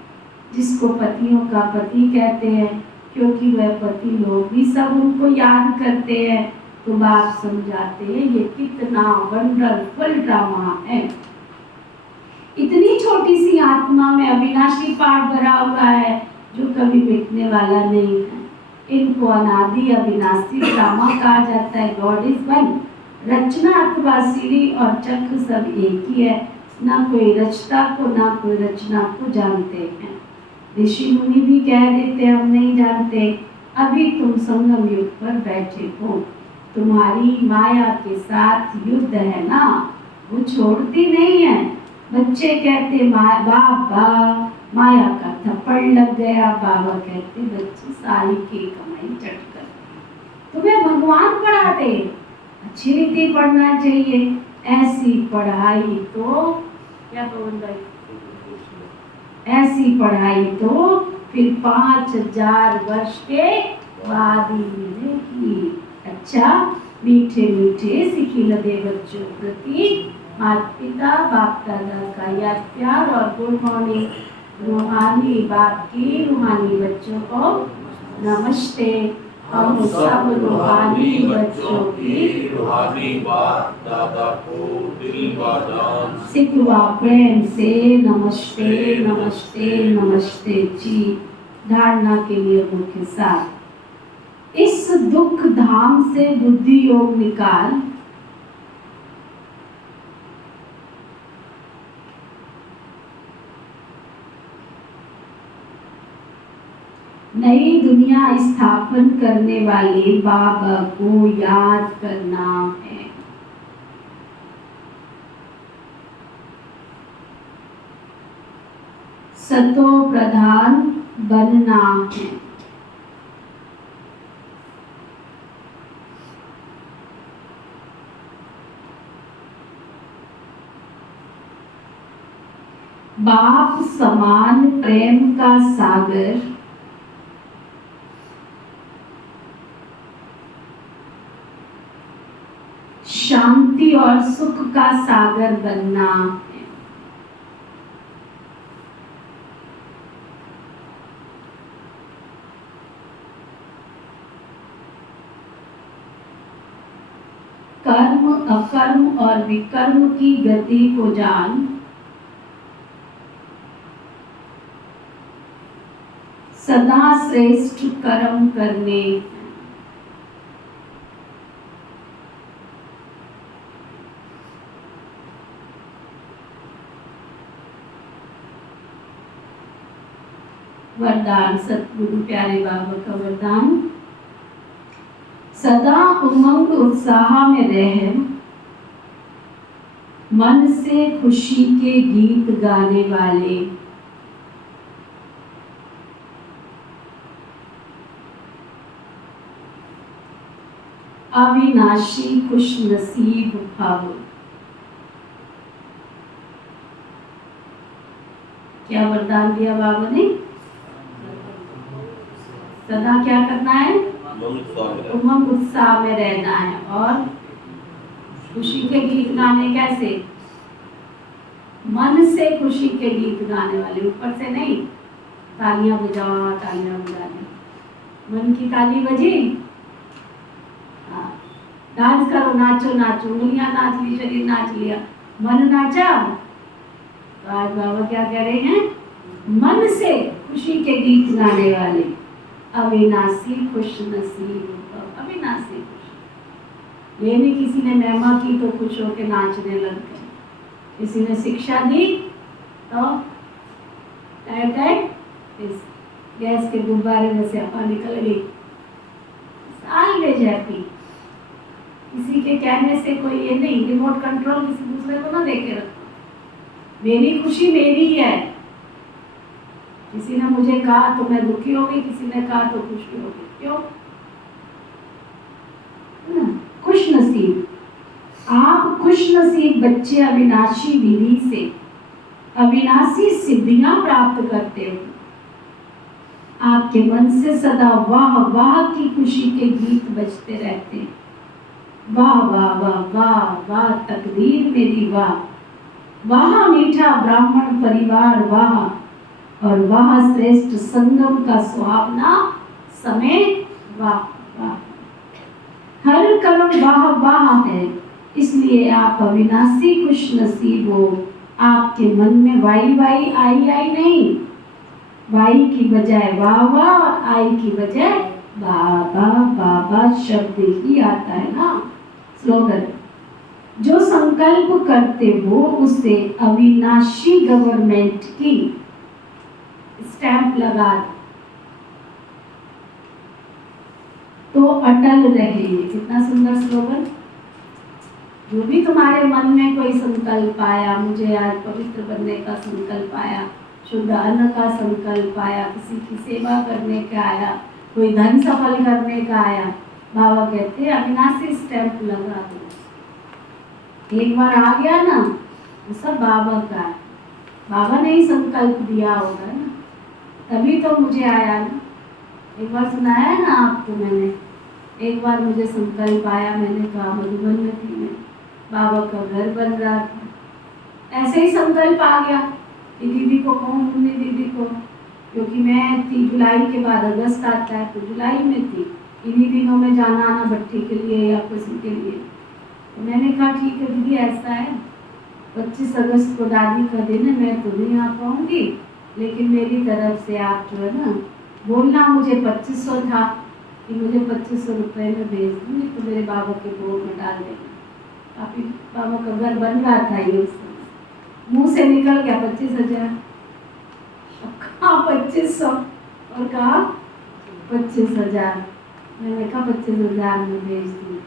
जिसको पतियों का पति कहते हैं, क्योंकि वह पति लोग भी सब उनको याद करते हैं। तो बाप समझाते हैं ये कितना वंडरफुल ड्रामा है। इतनी छोटी सी आत्मा में अविनाशी पाठ भरा हुआ है जो कभी मिटने वाला नहीं है। इनको अनादि अविनाशी ड्रामा कहा जाता है। God is one. रचना अथवा सीढ़ी और चक्र सब एक ही है, ना कोई रचता को ना कोई रचना को जानते हैं। ऋषि मुनि भी कह देते हम नहीं जानते। अभी तुम संगम युग पर बैठे हो, तुम्हारी माया के साथ युद्ध है ना, वो छोड़ती नहीं है। बच्चे कहते बाबा माया का थप्पड़ लग गया, बाबा कहते बच्चे सारी की कमाई चट कर, तुम्हें भगवान पढ़ा दे, अच्छी रीति पढ़ना चाहिए। ऐसी पढ़ाई तो क्या बोल रही, ऐसी पढ़ाई तो फिर 5000 वर्ष के बाद ही मिलेगी। अच्छा, मीठे मीठे सिखी लदे बच्चों प्रति माता पिता बाप दादा का याद प्यार और गुड मॉर्निंग। रूहानी बाप की रूहानी बच्चों को नमस्ते। हम सब रूहानी बच्चों की रूहानी बाप दादा को दिल व जान सिखवा प्रेम से नमस्ते नमस्ते नमस्ते जी। धारणा के लिए मुख्य साथ, इस दुख धाम से बुद्धि योग निकाल, नई दुनिया स्थापन करने वाले बाबा को याद करना है। सतो प्रधान बनना है। बाप समान प्रेम का सागर, शांति और सुख का सागर बनना है। कर्म अकर्म और विकर्म की गति को जान, सदा श्रेष्ठ कर्म करने। वरदान सतगुरु प्यारे बाबा का वरदान, सदा उमंग उत्साह में रह, मन से खुशी के गीत गाने वाले, अविनाशी खुश नसीब भव। क्या वरदान दिया बाबा ने? सदा क्या करना है? उमंग उत्साह में रहना है और खुशी के गीत गाने। कैसे? मन से खुशी के गीत गाने वाले, ऊपर से नहीं तालियां बजाओ तालियां बजाने। मन की ताली बजी, डांस करो, नाचो नाचो, उंगलियां नाच ली, शरीर नाच लिया, मन नाचा। तो आज बाबा क्या कह रहे हैं? मन से खुशी के गीत गाने वाले अविनाशी खुश नसीब। अविनाशी खुश, ये नहीं किसी ने महिमा की तो खुश होके नाचने लग गए, किसी ने शिक्षा दी तो इस गैस के गुब्बारे में से हवा निकल गई, ऑलवेज हैप्पी। किसी के कहने से कोई ये नहीं, रिमोट कंट्रोल किसी दूसरे को ना देके रखो, मेरी खुशी मेरी है। किसी ने मुझे कहा तो मैं दुखी हो गई, किसी ने कहा तो खुशी हो गई। क्यों? खुश नसीब, आप खुश नसीब बच्चे अविनाशी विधि से अविनाशी सिद्धियां प्राप्त करते हो। आपके मन से सदा वाह वाह की खुशी के गीत बजते रहते हैं। वाह वाह वाह वाह वाह तकदीर मेरी वाह, वाह मीठा ब्राह्मण परिवार वाह, और वाह श्रेष्ठ संगम का सुहावना समय वाह वाह। हर कलम वाह वाह है, इसलिए आप अविनाशी खुश नसीब हो। आपके मन में वाई वाई आई आई नहीं, वाई की बजाय वाह वाह और आई की बजाय बाबा बाबा शब्द ही आता है ना। स्लोगन, जो संकल्प करते हो उससे अविनाशी गवर्नमेंट की स्टैंप लगा दो तो अटल रहे। कितना सुंदर स्लोगन। जो भी तुम्हारे मन में कोई संकल्प आया, मुझे आज पवित्र बनने का संकल्प आया, शुद्ध अन्न का संकल्प आया, किसी की सेवा करने का आया, कोई धन सफल करने का आया, बाबा कहते हैं अविनाशी स्टैंप लगा दो। एक बार आ गया ना वो सब बाबा का है, बाबा ने ही संकल्प दिया होगा ना, तभी तो मुझे आया ना। एक बार सुनाया है ना आपको मैंने, एक बार मुझे संकल्प आया, मैंने कहा मधुबन नदी में बाबा का घर बन रहा था। ऐसे ही संकल्प आ गया कि दीदी को कहूँ, मुन्नी दीदी को, क्योंकि मैं थी जुलाई के बाद अगस्त आता है, तो जुलाई में थी, इन्हीं दिनों में जाना आना भट्टी के लिए या किसी के लिए। तो मैंने कहा ठीक है दीदी ऐसा है, 25 अगस्त को दादी का दिन है, मैं तो नहीं आ पाऊँगी, लेकिन मेरी तरफ से आप जो है ना बोलना, मुझे 2500 था कि मुझे 2500 रुपये में भेज दूँगी, तो मेरे बाबा के बोर्ड में डाल देना। काफ़ी बाबा का घर बन रहा था ये, उस समय मुँह से निकल गया 25,000, कहा 2500 और कहा 25,000। मैंने कहा 25,000 में भेज दूँगी।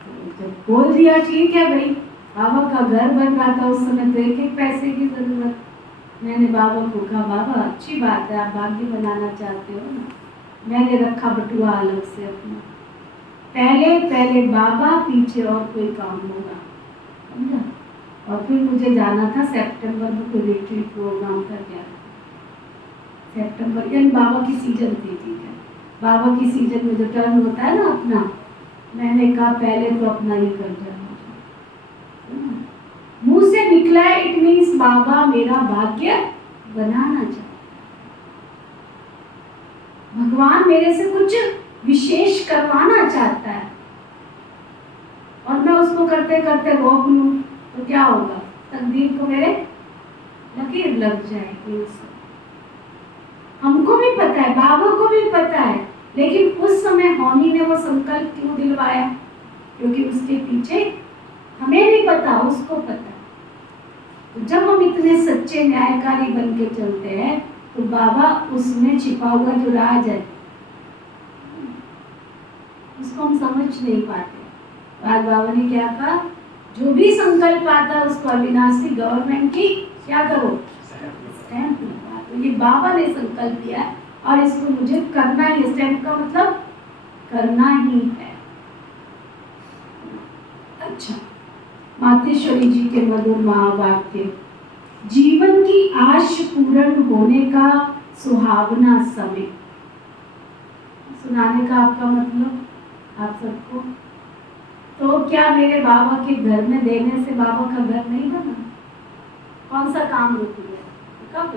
तो जब बोल दिया ठीक है भाई, बाबा का घर बन रहा था उस समय, तो एक एक पैसे की ज़रूरत। मैंने बाबा को कहा बाबा अच्छी बात है, आप भाग्य बनाना चाहते हो ना। मैंने रखा बटुआ अलग से अपना, पहले बाबा, पीछे और कोई काम होगा, समझा। और फिर मुझे जाना था सितंबर में, कोई रिट्रीट प्रोग्राम कर गया सितंबर, यानी बाबा की सीजन थी। ठीक है, बाबा की सीजन में जो टर्न होता है ना अपना, मैंने कहा पहले तो अपना ही कर जाना। मुंह से निकला है, इट मीन्स बाबा मेरा भाग्य बनाना चाहता, भगवान मेरे से कुछ विशेष करवाना चाहता है, और मैं उसको करते करते रोक लूं तो क्या होगा, तकदीर को मेरे लकीर लग जाएगी। उससे हमको भी पता है, बाबा को भी पता है, लेकिन उस समय होनी ने वो संकल्प क्यों दिलवाया, क्योंकि उसके पीछे हमें नहीं पता, उसको पता। तो जब हम इतने सच्चे न्यायकारी बन के चलते हैं, तो बाबा उसमें छिपा हुआ जो राज है उसको हम समझ नहीं पाते। आज बाबा ने क्या कहा, जो भी संकल्प आता है उसको अविनाशी गवर्नमेंट की क्या करो, स्टैंप लगा। तो ये बाबा ने संकल्प दिया है और इसको मुझे करना ही, स्टैंप का मतलब करना ही है। अच्छा, मातेश्वरी जी के मधुर महावाक्य, जीवन की आश पूर्ण होने का सुहावना समय। सुनाने का आपका मतलब आप सबको, तो क्या मेरे बाबा के घर में देने से बाबा का घर नहीं बना? कौन सा काम रुक गया? कब?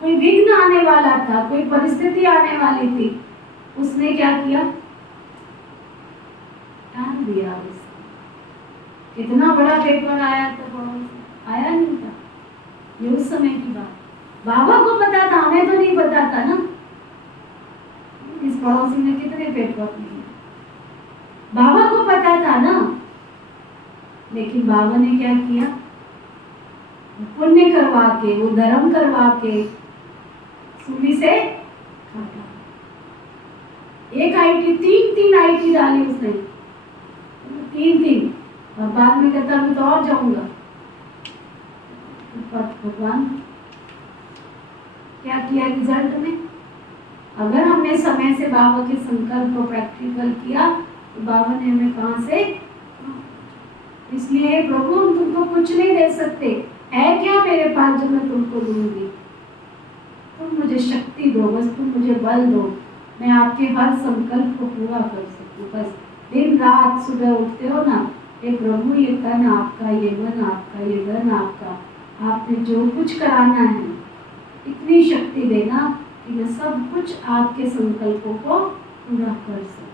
कोई विघ्न आने वाला था, कोई परिस्थिति आने वाली थी, उसने क्या किया, दिया उसने। कितना बड़ा पेपर आया था पड़ोस, आया नहीं था, ये उस समय की बात। बाबा को पता था, हमें तो नहीं पता था ना। इस पड़ोसी ने कितने पेपर लिए, बाबा को पता था ना। लेकिन बाबा ने क्या किया, पुण्य करवा के, वो धर्म करवा के सूली से काटा। एक आईटी, तीन आईटी डाली उसने, तीन, और बाद में कहता मैं तो और जाऊंगा। भगवान क्या किया रिजल्ट में? अगर हमने समय से बाबा के संकल्प को प्रैक्टिकल किया तो बाबा ने हमें कहां से, इसलिए प्रभु हम तुमको कुछ नहीं दे सकते, है क्या मेरे पास जो मैं तुमको दूंगी? तुम मुझे शक्ति दो, बस तुम मुझे बल दो, मैं आपके हर संकल्प को पूरा कर सकूं। बस दिन रात सुबह उठते हो ना, ये प्रभु ये तन आपका, ये मन आपका, ये धन आपका, आपने जो कुछ कराना है इतनी शक्ति देना कि मैं सब कुछ आपके संकल्पों को पूरा कर सकूं।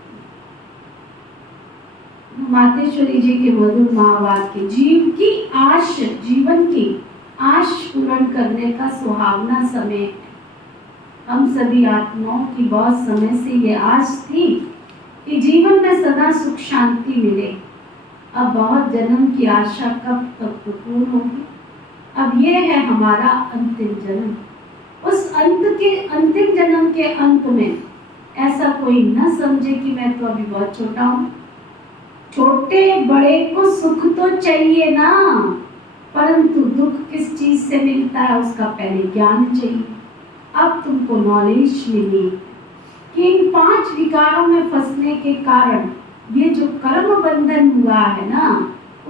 मातेश्वरी जी के मधुर महावाक्य, जीव की आश, जीवन की आश पूर्ण करने का सुहावना समय है। हम सभी आत्माओं की बहुत समय से ये आश थी कि जीवन में सदा सुख शांति मिले। अब बहुत जन्म की आशा कब तक पूर्ण होगी? अब ये है हमारा अंतिम जन्म। उस अंतिम जन्म के अंत में ऐसा कोई न समझे कि मैं तो अभी बहुत छोटा हूँ। छोटे बड़े को सुख तो चाहिए ना, परंतु दुख किस चीज से मिलता है उसका पहले ज्ञान चाहिए। अब तुमको नॉलेज मिली कि इन 5 विकारों में फंसने के कारण ये जो कर्म बंधन हुआ है ना,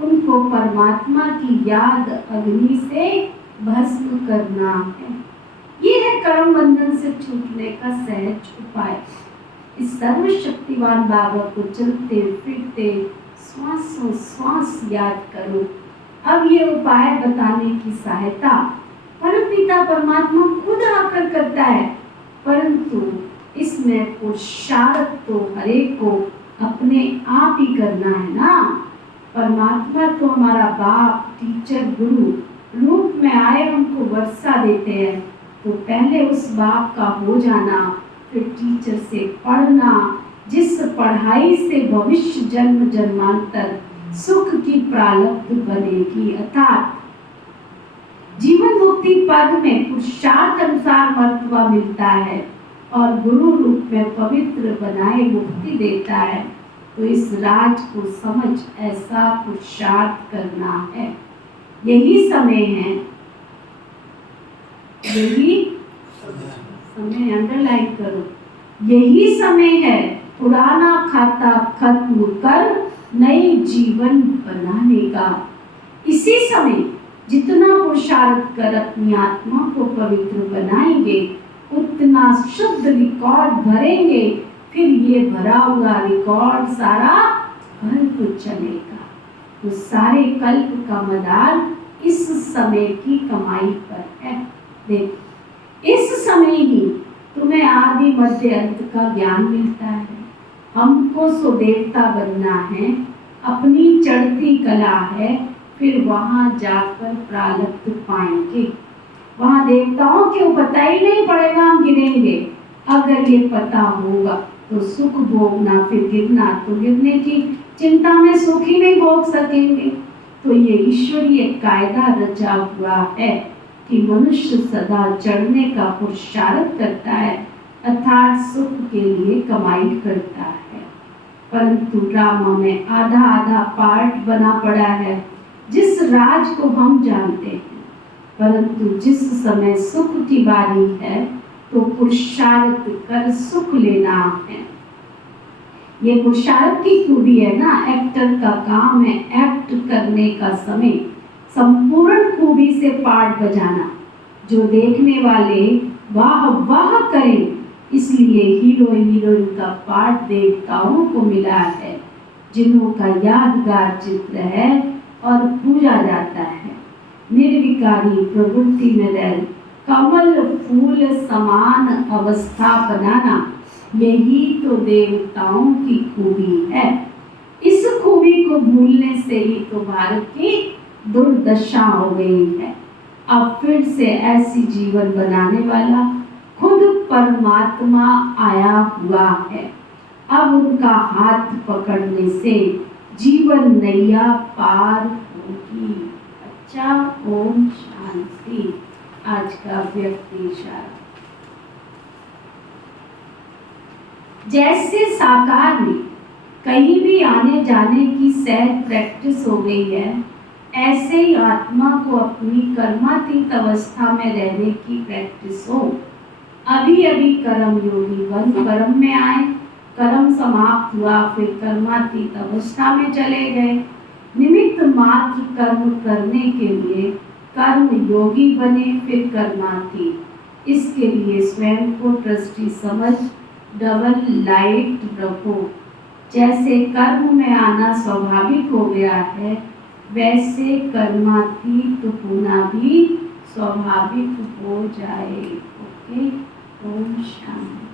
उनको परमात्मा की याद अग्नि से भस्म करना है। ये है कर्म बंधन से छूटने का सहज उपाय। इस सर्वशक्तिवान बाबा को चलते फिरते श्वासों श्वास याद करो। अब ये उपाय बताने की सहायता परमपिता परमात्मा खुद आकर करता है, परंतु इसमें पुरुषार्थ तो हरेक को अपने आप ही करना है ना। परमात्मा तो हमारा बाप, टीचर, गुरु रूप में आए हमको वर्षा देते हैं, तो पहले उस बाप का हो जाना, फिर टीचर से पढ़ना, जिस पढ़ाई से भविष्य जन्म जन्मांतर सुख की प्रारब्ध बनेगी। अर्थात जीवन मुक्ति पद में पुरुषार्थ अनुसार मर्तबा मिलता है और गुरु रूप में पवित्र बनाए मुक्ति देता है। तो इस राज को समझ ऐसा पुरुषार्थ करना है। यही समय है, यही समय, अंडरलाइन करो, यही समय है पुराना खाता खत्म कर नई जीवन बनाने का। इसी समय जितना पुरुषार्थ कर अपनी आत्मा को पवित्र बनाएंगे, उतना शुद्ध रिकॉर्ड भरेंगे, फिर ये भरा हुआ रिकॉर्ड सारा कल्प चलेगा। तो सारे कल्प का मदार इस समय की कमाई पर है। देख, इस समय ही तुम्हें आदि मध्य अंत का ज्ञान मिलता है। हमको सो देवता बनना है, अपनी चढ़ती कला है, फिर वहां जाकर प्रारब्ध पाएंगे। वहां देवताओं के पता ही नहीं पड़ेगा, हम गिरेंगे। अगर ये पता होगा तो सुख भोगना, फिर गिरना, तो गिरने की चिंता में सुख ही नहीं भोग सकेंगे। तो ये ईश्वरीय कायदा रचा हुआ है कि मनुष्य सदा चढ़ने का पुरुषार्थ करता है, अर्थात सुख के लिए कमाई करता है। परंतु ड्रामा में आधा आधा पार्ट बना पड़ा है, जिस राज को हम जानते हैं। परंतु जिस समय सुख की बारी है तो पुरुषार्थ कर सुख लेना है। ये पुरुषार्थ की खूबी है ना, एक्टर का काम है एक्ट करने का समय संपूर्ण खूबी से पार्ट बजाना, जो देखने वाले वाह वाह करें। इसलिए हीरो हीरोइन का पार्ट देवताओं को मिला है, जिन्हों का यादगार चित्र है और पूजा जाता है। निर्विकारी प्रवृत्ति में रह कमल फूल समान अवस्था बनाना, यही तो देवताओं की खूबी है। इस खूबी भूमि को भूलने से ही तो भारत की दुर्दशा हो गई है। अब फिर से ऐसी जीवन बनाने वाला खुद परमात्मा आया हुआ है। अब उनका हाथ पकड़ने से जीवन नैया पार होगी। अच्छा, ओम शांति। आज का व्यक्ति इशारा। जैसे साकार में कहीं भी आने जाने की सहज प्रैक्टिस हो गई है, ऐसे ही आत्मा को अपनी कर्मातीत अवस्था में रहने की प्रैक्टिस हो। अभी अभी कर्म योगी बन कर्म में आए, कर्म समाप्त हुआ, फिर कर्मातीत अवस्था में चले गए। निमित्त मात्र कर्म करने के लिए कर्म योगी बने, फिर कर्मातीत। इसके लिए स्वयं को ट्रस्टी समझ डबल लाइट रखो। जैसे कर्म में आना स्वाभाविक हो गया है, वैसे कर्मातीत होना भी स्वाभाविक हो जाए। ओके, ओम शांति।